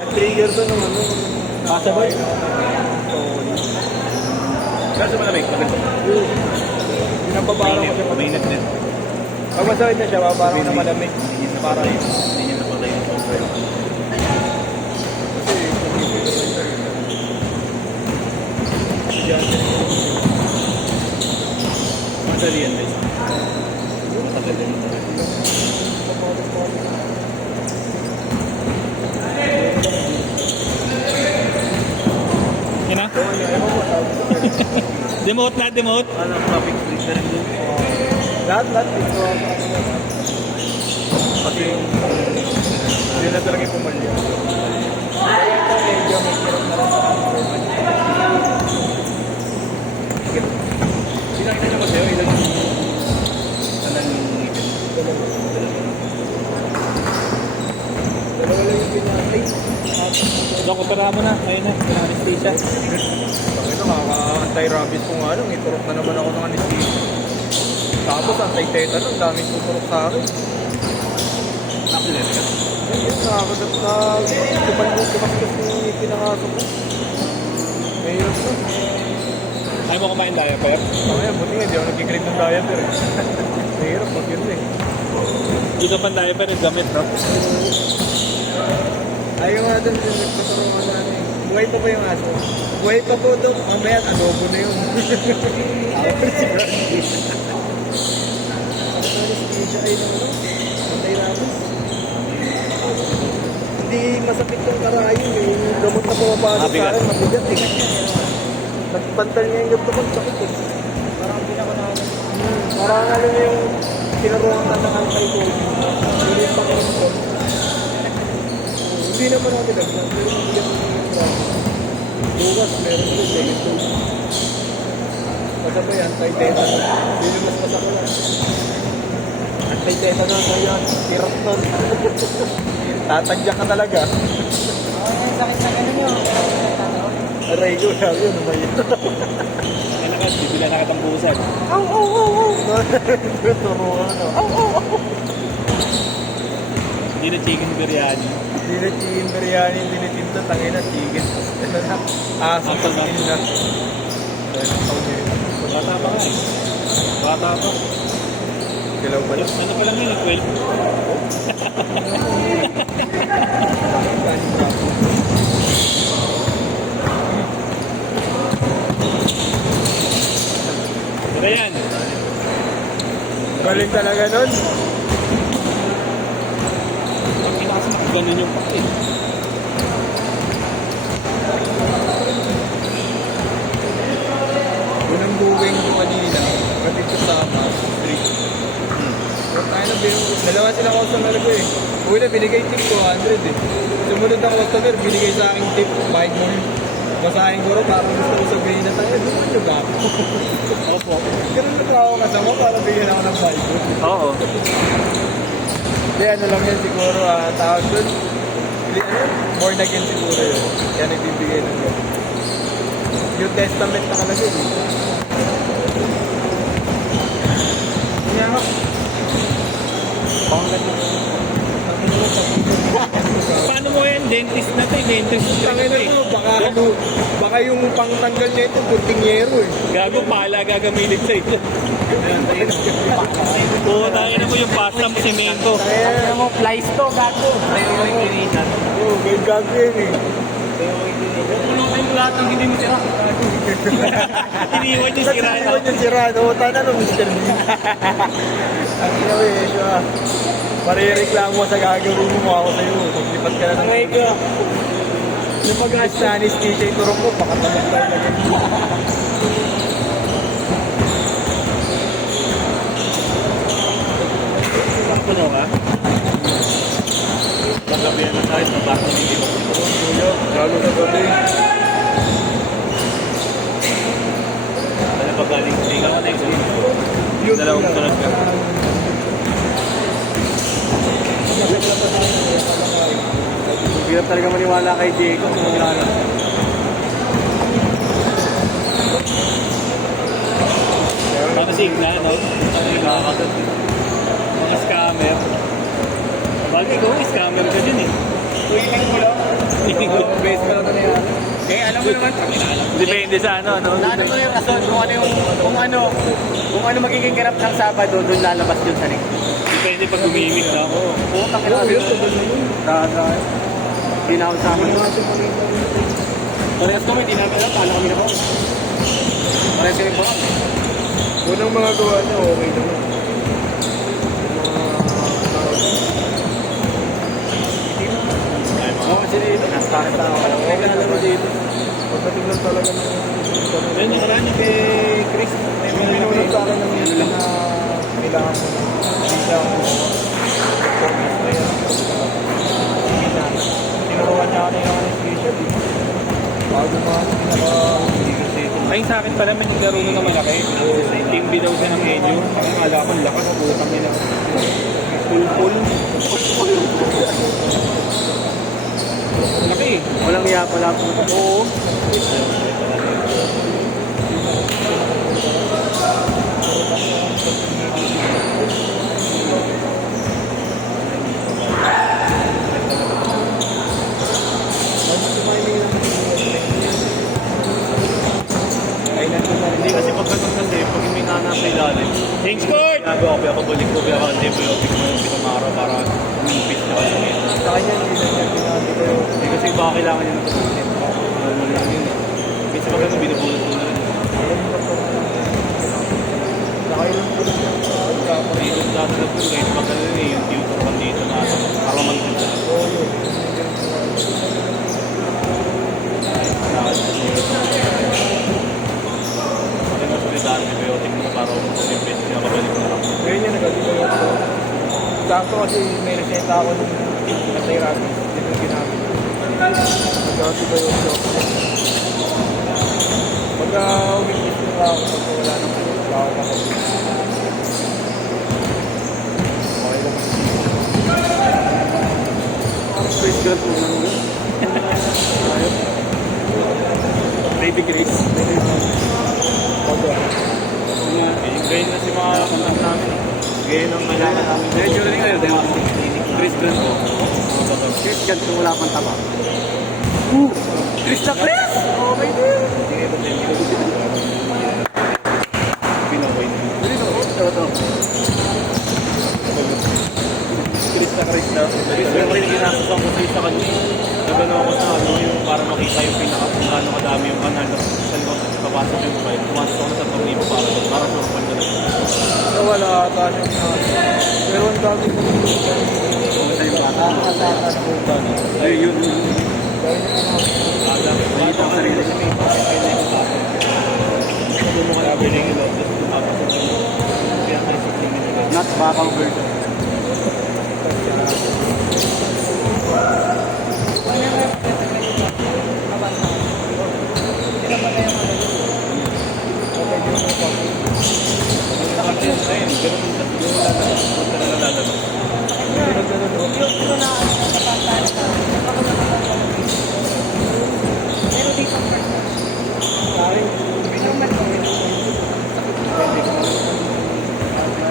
Trigger to ng ano. Passable? Kaso malamig, maganda. Pinapabarang ko siya. Mainit din. Pag masakit na siya, paparang na malamig. Para hindi niya napatay yung software. Madali yan guys. Matagal din. Yan na? Demote na, demote. Ano, traffic street na rin doon. Lahat dito. Kasi Hindi na talaga yung pumalya. Kaya ito, medyo may kirap na rin. sinakita niyo ko sa'yo, ilan yung ngipin. Dalawa lang yung pinatay. Doon, kumpara mo na. Ayun na, pinanistisya. Ito, makaka-anti-rabies ko nga lang. Iturok na naman ako ng anesthesia. Tapos, anti-tetanus. Ang daming tuturok sa akin. Nakulit ka. Ayun, nakakagat na kumaskas ni pinakaso ko. Mahirap na. Ayaw mo kumain diaper? Mamaya, buti nga, hindi ako nagkikrib ng diaper eh. Mahirap, pag yun eh. Dito pang diaper yung gamit, no? Ayaw nga doon, nagpatulungan na ano eh. Buhay pa ba yung aso? Buhay pa po doon. Mamaya, adobo na yun. Ako si Brandy. Ay, ano? Anti-rabies. Hindi masakit yung karayo eh. Yung gamot na pumapasok sa akin, mabigat eh. Nagpantal niya yung gamot ko, sakit eh. Parang pinakanaman. Parang ano na yung pinaruhan ka ng anti-COVID. Hindi yung pag-control. Hindi naman ako tinagnan. Pero mabigat yung rabies. Bukas, meron ko second dose. Masabay, anti-tetanus. Hindi yung mas masakit. Anti-tetanus na yun. Tirap nun. Tatadyak ka talaga. Sakit na gano'n yun. Aray ko, sabi yun, naman yun. Ay, nakas, bibila na kitang busan. Aw, aw, aw, aw. Turuan ako. Aw, aw, aw. Hindi na chicken biryani. Hindi na chicken biryani, hindi na tinto, tangin na chicken. Ano na? Aso sa skin na. Bata pa nga eh. Bata pa. Kilaw pa lang. Ano pa lang yun, 12? Ano yan? Galing talaga nun. Ang kinasa ganun yung pakit. Unang buwing ko kanina, kapit ko sa street. So, tayo na dalawa sila customer ko eh. Una, binigay tip 200 eh. Sumunod ang customer, binigay sa akin tip 5 more. Basahin ko rin, parang gusto ko sabihin na tayo, doon nyo ba ako? Opo. Ganun na ako kasama para bigyan ako ng 5. Oo. Hindi, ano lang yan siguro, tawag doon. Born again siguro yun. Kaya nagbibigay ng gano'n. New Testament nakalagay eh. Kaya nga. Paano mo yan? Dentist na to eh. Dentist na Tangin to na eh. mo, baka yung pangtanggal niya ito, puntingero eh. Gago, pala gagamitin sa ito. Oo, tayo na mo yung pasta ng simento. Kaya mo, flies to, gato. oh, may gago yan eh. Yung lahat ng hindi mo sira. Iniwan yung sira na. Iniwan yung sira. Nauta na no, Mr. B. Ang inawi eh, siya. Pare-reklamo sa gagawin mo ako sa'yo. Paglipat ka na ng Angay ko. yung mag-aas na anesthesia yung turok ko, baka tamag tayo lagi. Puno ka? Pagkabihan na tayo, mabaka dito. Kuya, lalo na gabi. Ano pa galing? Tingnan ko next week. Dalawang sunod ka. Hirap talaga maniwala kay Diego kung maglaro. Paano signal, no? Nakakagat. Mga scammer. Bagay ko, scammer ka din eh. Base ka lang na yan. Eh, alam mo naman, pakilala. Depende sa ano. Ano mo yung rason kung ano magiging ganap ng Sabado, doon lalabas yun sa ring. Depende pag umimik na ako. Putang ina. Daga. Pinahon sa amin. Parehas kami, hindi namin alam, paano kami nabaw. Parehas kami po lang. Unang mga gawa niya, okay naman. Oo, kasi dito, nasa-start ako. Okay na laro dito. Pagdating lang talaga ng... Yan yung karaan niya kay Chris. May mga Pinunod sa akin ng yun lang na kailangan mo na. Hindi siya ako. Focus na yan. Tinuruan niya ako ng special dito. Bago mga hindi kasi ito. Ay, sa akin pala may naglaro na na malaki. Team B daw siya ng medyo. Ang akala ko, lakas na putang nila. Full. Laki eh. Walang iya pala po. Oo. Hindi kasi pag ganun kasi, pag may nanap sa ilalim, Change court! ginagawa ko, pinapabalik ko, antibiotic mo yung pinamara para umipis na kayo ngayon. Sa kanya, hindi na niya ginagawa ko. Hindi kasi baka kailangan niya ng pagkasin. Ano lang yun eh. Kasi pag ganun, binubulot ko na rin. Nakailan ko na siya. Dito sa atin na po, kahit pag ganun eh, yung tutor ko dito na para mag-ganda. Oo, yun. Kasi mas ulit antibiotic mo para umipis, pinapabalik ko na lang. Ngayon yan, nagagawa ko. Sakto kasi may reseta ako nung therapy. Dito yung ginamit. Nagagawa ko. Pagka umipis ko na ako, pagka wala nang wala ako kapag. Okay lang. Praise God po. Baby Grace. Pagka. Ganyan na si mga kontak namin. Ganyan ang kailangan namin. Medyo rin ngayon, diba? Chris Grant po. Praise God kung wala pang taba. Chris na Chris! Oh my God! Pinaway na. Ito. Chris na. Chris Grant rin ginasasang ko sa kanya. Nagano ako sa ano, yung para makita yung pinaka kung gaano kadami yung kanal. Sa libang papasok yung file. Pumasok ako sa 3,000 para surpan ko na. Wala ata siyang pero ang dami ko Sa yung bata. nakasaka na po ba? Ay, yun. Dami. Dito ang sarili sa may Ito mo kaya biling ilo. Not bakal version.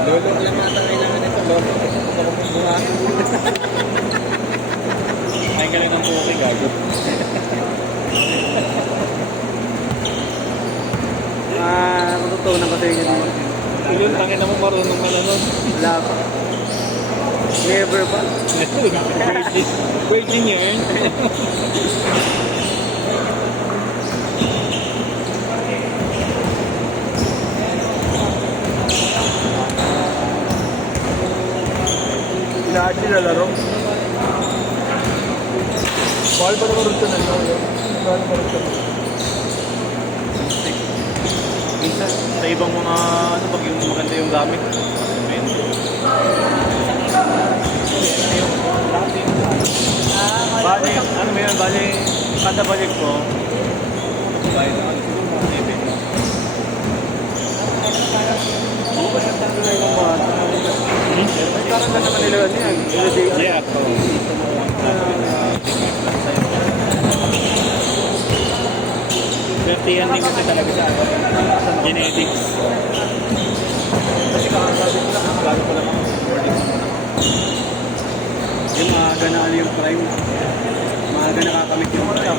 Lolo, alam mo ata kailangan nito, lolo. Kapag ako mong buhahin. Kain ka lang ng buhay, gago. Matutunan ko sa inyo naman. Yun, tangin na mo marunong ka na nun. Wala pa. Never pa. Virgin yan. Lahat sila laro. Mahal pa naman rin na laro. Mahal pa rin Minsan, sa ibang mga, ano, pag yung maganda yung gamit, bali, ano ba yun, bali, kada balik ko, bali na ano, siguro mga 7. Parang na naman nila ano yan. Yeah. Swerte yan din kasi talaga sa ano, genetics. Kasi kakasabi ko lang, gano'n ko lang ako sa boarding. Yung maaga na ano yung prime. Maaga nakakamit yung bike.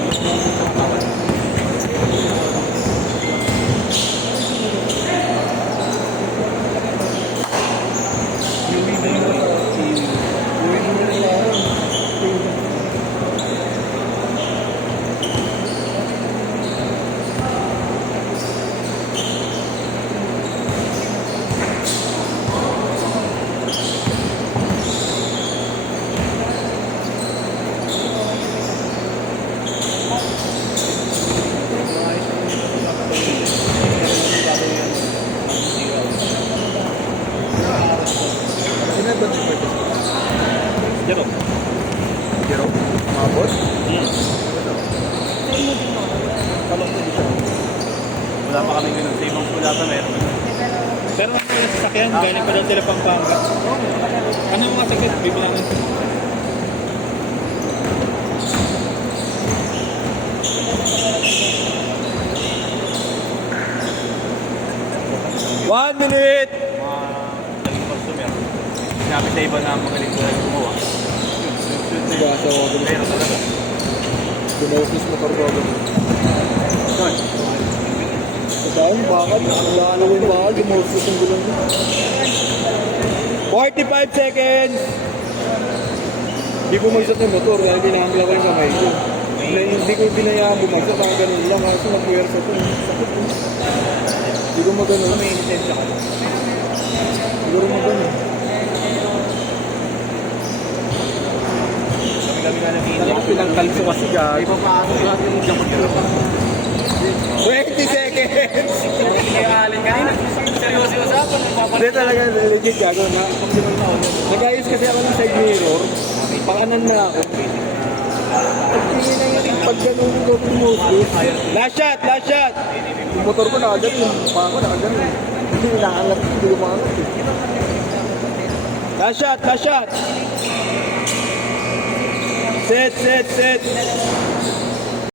Sino ba yung purchase? Pero, Zero? Mabot? wala pa kami ganun. Sa ibang wala pa meron. Pero ano yung sasakyan? Galing pa daw sila Pampanga. Ano yung mga sakit? Bibilangan ko. One minute! Mga naging customer. Sinabi sa iba na magaling ko na gumawa. Gasa ako. Pero talaga. Binosis motor ko ako. Sa bakal. Wala na yung bakal. Binosis yung gulong ko. 45 seconds! Hindi bumagsak yung motor dahil pinahangla ko yung kamay ko. Hindi ko binayaan bumagsak. Parang ganun lang. Kasi nagpuwersa ko. Sakit ko. Hindi ko magano. May lisensya ka. Siguro magano. Kami nga nag-iinit. Ako pinangkalso kasi gag. Ipapasok lahat yung jacket ko. 20 seconds! Aling ka? Seryoso usapan. Hindi talaga, legit gago na. Nag-ayos kasi ako ng side mirror. Pakanan na ako. Pagtingin na yun, pag ganun ko pumustos. Last shot, last shot! Yung motor ko nakagano, yung paa ko nakagano. Hindi nakaangat, hindi umangat eh. Last shot, last shot! Set, set, set!